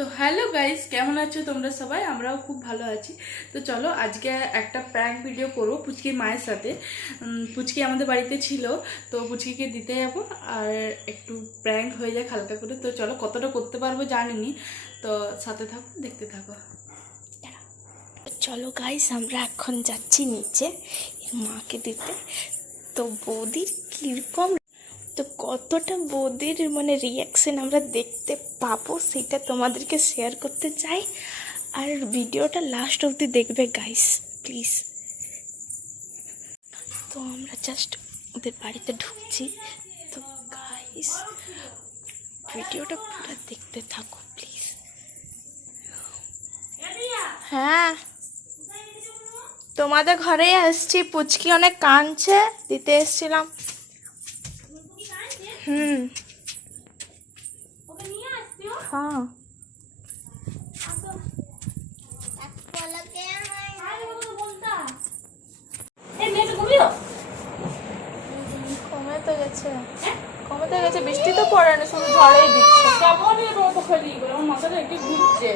তো hello guys, কেমন আছো তোমরা সবাই? আমরাও খুব ভালো আছি। তো চলো আজকে একটা প্র্যাঙ্ক ভিডিও করবো পুচকির মায়ের সাথে। পুচকি আমাদের বাড়িতে ছিল, তো পুচকিকে দিতে যাবো আর একটু প্র্যাঙ্ক হয়ে যায় হালকা করে। তো চলো, কতটা করতে পারবো জানিনি, তো সাথে থাকো, দেখতে থাকো। চলো গাইস, আমরা এখন যাচ্ছি নিচে মাকে দিতে। তো বৌদির কীরকম, তো কতটা বৌদির মানে রিয়াকশন আমরা দেখতে পাবো সেটা তোমাদেরকে শেয়ার করতে চাই। আর ভিডিওটা লাস্ট অবধি দেখবে গাইস প্লিজ। তো আমরা জাস্ট ওদের বাড়িতে ঢুকছি। তো গাইস ভিডিওটা পুরো দেখতে থাকো প্লিজ। হ্যাঁ, তোমাদের ঘরেই আসছি। পুচকি অনেক কাঁদছে, দিতে এসেছিলাম। হ্যাঁ, কমে তো গেছে, বৃষ্টি তো পড়ে না, শুধু ঝড়েই দিচ্ছে। কেমনই রোদ খালি আমার মাথাটা একটু ঘুরছে।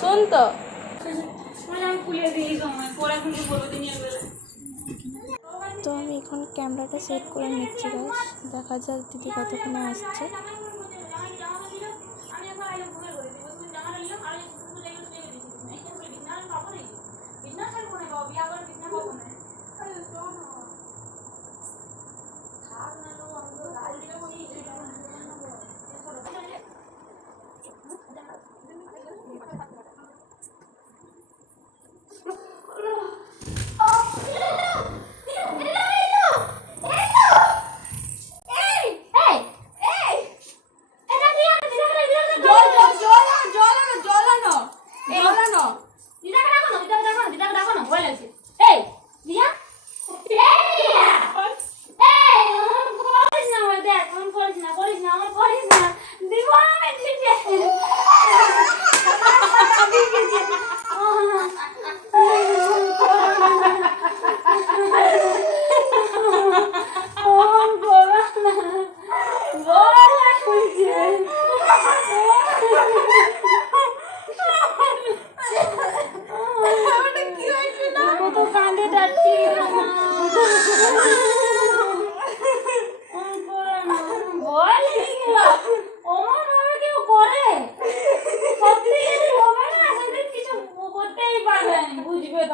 শোন তো, তো আমি এখন ক্যামেরাটা সেট করে নিচ্ছি গাইস, দেখা যাক দিদি কতক্ষণে আসছে।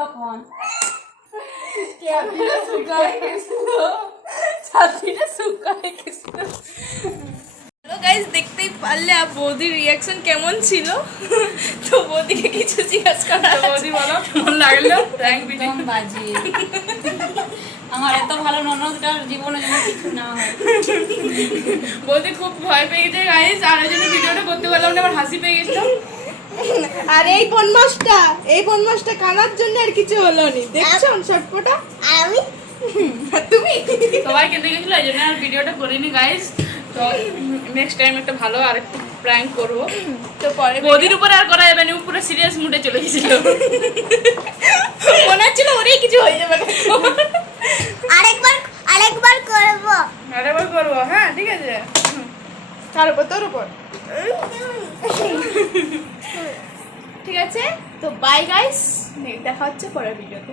তখন দেখতেই পারলে বৌদির রিয়াকশন কেমন ছিল। তো বৌদিকে কিছু জিজ্ঞাসা করা, বৌদি বলো কেমন লাগলো প্র্যাঙ্ক ভিডিও? বাজে, আমার এত ভালো ননদটার জীবনে যেন কিছু না হয়। বৌদি খুব ভয় পেয়ে গেছে গাইস, আর ওই জন্য ভিডিওটা করতে পারলাম না, আমার হাসি পেয়ে গেছিল। আর এই বনমাসটা কানার জন্য আর কিছু হলো না, দেখছো শর্টকটা। আমি তুমি সবাই কেঁদে গেছিল, এই জন্য আর ভিডিওটা করিনি গাইস। তো নেক্সট টাইম একটা ভালো আর একটু প্র্যাঙ্ক করবো। তো পরে বৌদির উপরে আর করা যাবে না, পুরো সিরিয়াস মুডে চলে গেছিল, মনে হচ্ছিল ওরই কিছু হয়ে যাবে। আরেকবার করবো। হ্যাঁ ঠিক আছে, তোর উপর ঠিক আছে। তো বাই গাইস, দেখা হচ্ছে পরের ভিডিওতে।